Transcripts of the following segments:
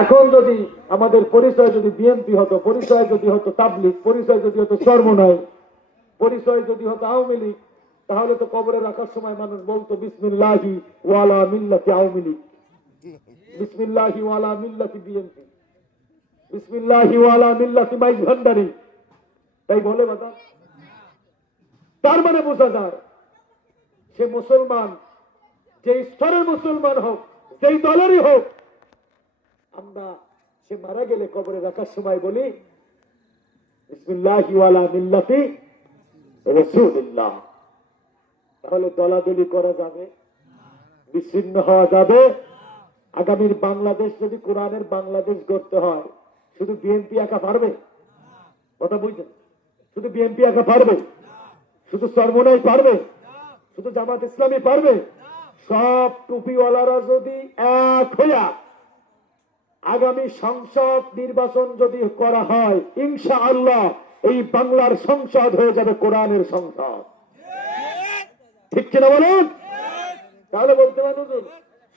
এখন যদি আমাদের পরিচয় যদি বিএনপি হতো, পরিচয় যদি হতো তাবলিক পরিচয় যদি হতো সর্বনয় পরিচয় যদি হতো আওয়ামী লীগ, তাহলে তো কবরে রাখার সময় মানুষ বলতো, বিসমিল্লাহি ওয়ালা মিল্লাতি আওয়ামী লীগ। বিসমিল্লাহি ওয়ালা মিল্লাতি বিএনপি। বিসমিল্লাহি ওয়ালা মিল্লাতি মাইক ভান্ডারি। তাই বলে বাবা। তার মানে বোঝা যায়, সে মুসলমান যে স্তরের মুসলমান হোক, যেই দলেরই হোক আমরা সে মারা গেলে কবরে রাখার সময় বলি তাহলে দলাদলি করা যাবে, বিচ্ছিন্ন হওয়া যাবে। আগামীর বাংলাদেশ যদি কোরআনের বাংলাদেশ গড়তে হয়, শুধু বিএনপি একা পারবে? কথা বুঝছেন? শুধু বিএনপি একা পারবে? শুধু সর্বনাই পারবে? শুধু জামাত ইসলামী পারবে? সব টুপিওয়ালারা যদি এক হইয়া আগামী সংসদ নির্বাচন যদি করা হয় ইনশা আল্লাহ এই বাংলার সংসদ হয়ে যাবে কোরআনের সংসদ। ঠিক কিনা বলুন? তাহলে বলতে পারেন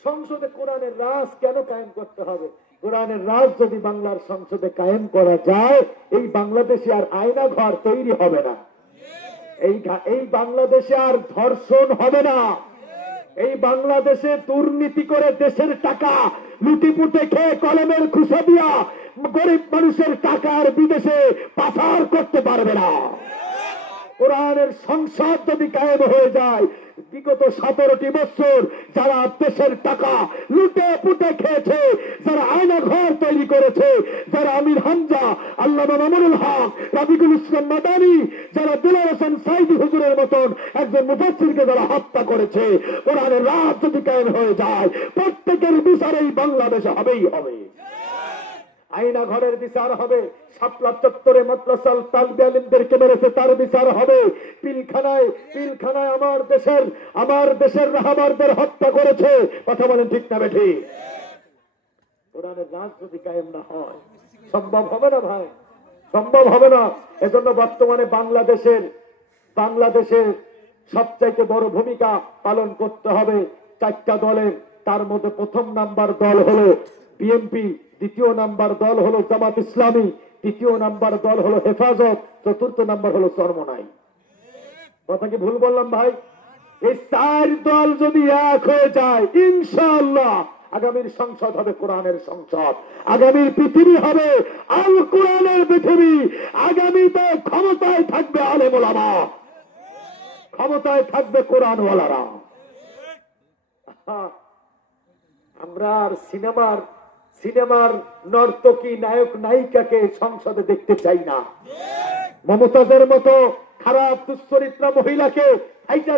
সংসদে কোরআনের রাজ কেন কায়েম করতে হবে? কোরআনের রাজ যদি বাংলার সংসদে কায়েম করা যায়, এই বাংলাদেশে আর আয়না ঘর তৈরি হবে না। এই এই বাংলাদেশে আর ধর্ষণ হবে না। এই বাংলাদেশে দুর্নীতি করে দেশের টাকা লুটিপুটে খেয়ে কলমের খুশে দিয়া গরিব মানুষের টাকার বিদেশে পাচার করতে পারবে না। কোরআনের সংসদ যদি কায়েম হয়ে যায়, বিগত সতেরোটি বছর যারা দেশের টাকা লুটে পুটে খেয়েছে, যারা আয়না ঘর তৈরি করেছে, যারা আমির হামজা আল্লাহ মামুনুল হক, রাবিকুল ইসলাম মাদানি, যারা দিলার হোসেন সাইদি হুজুরের মতন একজন মুফাসসিরকে যারা হত্যা করেছে, কোরআনের রাত যদি কায়েম হয়ে যায়, প্রত্যেকের বিচার এই বাংলাদেশে হবেই হবে। আইনা ঘরের বিচার হবে। শাপলা চত্বরে মাদ্রাসাল তালবে আলিমদেরকে মেরেছে, তার বিচার হবে। পিলখানায় পিলখানায় আমার দেশের আমার দেশের রাহাবারদের হত্যা করেছে। কথা বলেন ঠিক না বেঠি? না হয়, সম্ভব হবে না ভাই? সম্ভব হবে না। এজন্য বর্তমানে বাংলাদেশের বাংলাদেশের সবচাইতে বড় ভূমিকা পালন করতে হবে চারটা দলের। তার মধ্যে প্রথম নাম্বার দল হলো বিএনপি। দ্বিতীয় নাম্বার দল হলো জামাত ইসলামী, তৃতীয় নাম্বার দল হলো হেফাজত, চতুর্থ নাম্বার হলো চরমনাই। কথা কি ভুল বললাম ভাই? এই চার দল যদি এক হয়ে যায় ইনশাল্লাহ আগামীর সংসদ হবে কোরআনের সংসদ, আগামীর পৃথিবী হবে আল কোরআনের পৃথিবী আগামীতে ক্ষমতায় থাকবে আলে মোলামা ক্ষমতায় থাকবে কোরআনওয়ালারা। আমরা আর সিনেমার সিনেমার নর্তকী নায়ক নায়িকাকে সংসদে দেখতে চাই না। মমতাজের মতো খারাপ, দুশ্চরিত্রা মহিলাকে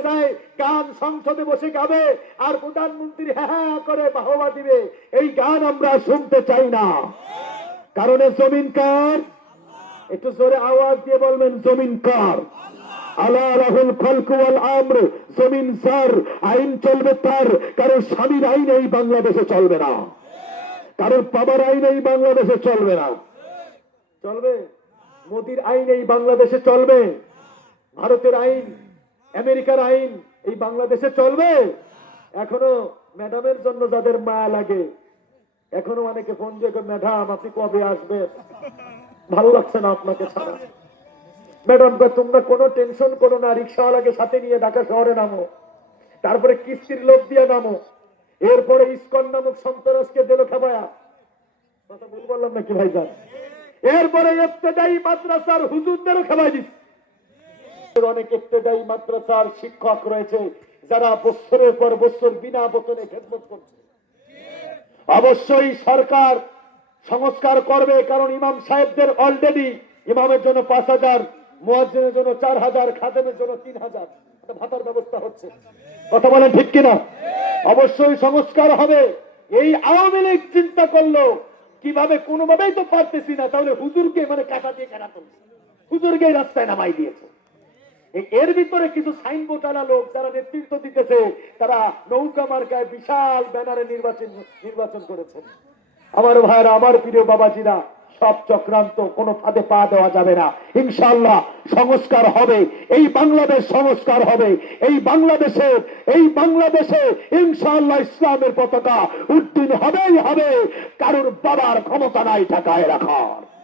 যায়, গান সংসদে বসে গাবে, আর প্রধানমন্ত্রী হ্যাঁ হ্যাঁ করে বাহবা দিবে, এই গান আমরা শুনতে চাই না। কারণ জমিন কার? একটু জোরে আওয়াজ দিয়ে বলবেন, জমিন কার? আলা রাহুল খলকুয়াল আমর, জমিন সার আইন চলবে তার কারণ স্বামীর আইন এই বাংলাদেশে চলবে না। কারোর বাবার আইন এই বাংলাদেশে চলবে না। চলবে? মোদির আইন এই বাংলাদেশে চলবে? ভারতের আইন, আমেরিকার আইন, এই বাংলাদেশে চলবে? এখনও ম্যাডামের জন্য যাদের মায়া লাগে, এখনও অনেকে ফোন দিয়ে ম্যাডাম, আপনি কবে আসবেন? ভালো লাগছে না আপনাকে ছাড়া। ম্যাডাম তোমরা কোনো টেনশন করো না, রিক্সাওয়ালাকে সাথে নিয়ে ঢাকা শহরে নামো। তারপরে কিস্তির লোভ দিয়ে নামো। এরপরে ইস্কন নামক সন্তরাসকে দিল খাবায়া। কথা ভুল বললাম নাকি ভাইজান? এরপরে ইবতেদায়ী মাদ্রাসার হুজুরদেরও খাবাই দিচ্ছে অনেক ইবতেদায়ী মাদ্রাসার শিক্ষক রয়েছে, যারা বছরের পর বছর বিনা বেতনে খেদমত করছে। অবশ্যই সরকার সংস্কার করবে, কারণ ইমাম সাহেবদের অলরেডি ইমামের জন্য পাঁচ হাজার, মুয়াজ্জিনের জন্য চার হাজার, খাদেমের জন্য তিন হাজার। ভাতার ব্যবস্থা হচ্ছে। কথা বলেন ঠিক কিনা? অবশ্যই সংস্কার হবে। এই আওয়ামী লীগ চিন্তা করল, কীভাবে কোনোভাবেই তো পারতেছি না, তাহলে হুজুরকে মানে কাটা দিয়ে কেনা করবে হুজুরকে রাস্তায় নামাই দিয়েছে। এর ভিতরে কিছু সাইনবোর্ড আলা লোক যারা নেতৃত্ব দিতেছে, তারা নৌকা মার্কায় বিশাল ব্যানারে নির্বাচন নির্বাচন করেছেন। আমার ভাইরা আমার প্রিয় বাবাজিরা সব চক্রান্ত কোনো ফাঁদে পা দেওয়া যাবে না। ইনশাল্লাহ সংস্কার হবে। এই বাংলাদেশ সংস্কার হবে। এই বাংলাদেশের, এই বাংলাদেশে ইনশাল্লাহ ইসলামের পতাকা উদ্দিন হবেই হবে। কারোর বাবার ক্ষমতা নাই ঢাকায় রাখার।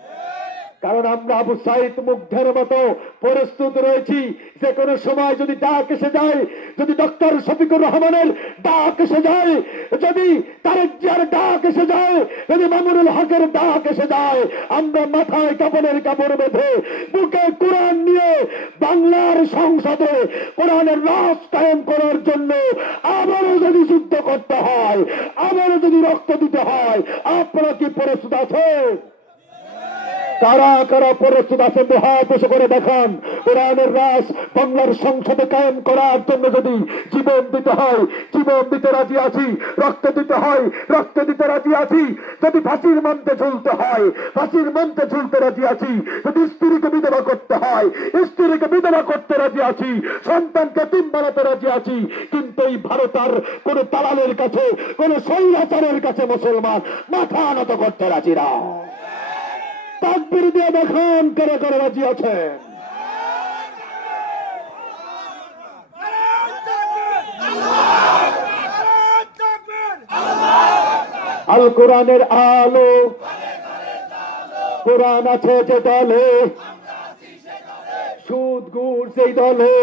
কারণ আমরা আবু সাইদ মুগ্ধের মতো প্রস্তুত রয়েছি। যে কোনো সময় যদি ডাক এসে যায়, যদি ডক্টর শফিকুর রহমানের ডাক এসে যায়, যদি জিয়ার ডাক এসে যায়, যদি মামুনুল হকের ডাক এসে যায়, আমরা মাথায় কাপড়ের কাপড় বেঁধে বুকে কোরআন নিয়ে বাংলার সংসদে কোরআনের রাস কায়েম করার জন্য আবারও যদি যুদ্ধ করতে হয়, আবারও যদি রক্ত দিতে হয়, আপনারা কি প্রস্তুত আছেন? কারা কারা প্রস্তুত আছেন হাত করে দেখান। কোরআনের রাস বাংলার সংসদে কায়েম করার জন্য যদি জীবন দিতে হয়, জীবন দিতে রাজি আছি, রক্ত দিতে হয়, রক্ত দিতে রাজি আছি। যদি ফাঁসির মন্ত্রে ঝুলতে হয়, ফাঁসির মন্ত্রে ঝুলতে রাজি আছি। যদি স্ত্রীকে বিধবা করতে হয়, স্ত্রীকে বিধবা করতে রাজি আছি। সন্তানকে তিন বানাতে রাজি আছি। কিন্তু এই ভারতার কোন তালালের কাছে, কোন স্বৈরাচারের কাছে মুসলমান মাথা নত করতে রাজি না। তাকবির দিয়ে দেখান কারা কারা রাজি আছেন আল কোরআনের আলো, কোরআন আছে যে দলে, সুদ, গুড় যেই দলে,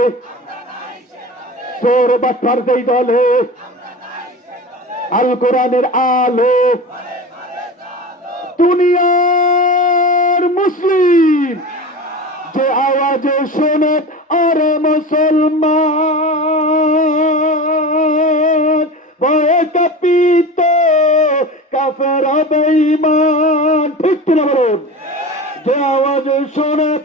চোর বাট্টার যেই দলে, আল কোরআনের আলো, দুনিয়ার মুসলিম। যে আওয়াজে শোনে আর মুসলমান। ভয়ে কাপিত কাফের বেঈমান। ঠিক কিনা বলুন? যে আওয়াজে শোনে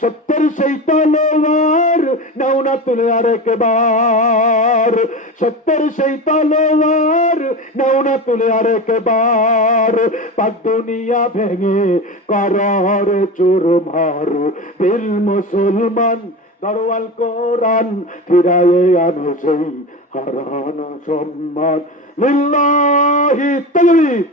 সত্যের সেই তলোয়ার, নাও না তুলে আরেকবার। সত্যের সেই তলোয়ার, নাও না তুলে আরেকবার। পাক দুনিয়া ভেঙে করার চোর মার, দিল মুসলমান, দরওয়াল কোরআন ফিরায়ে আনো সেই হারানো সম্মান। লিল্লাহি তাকবীর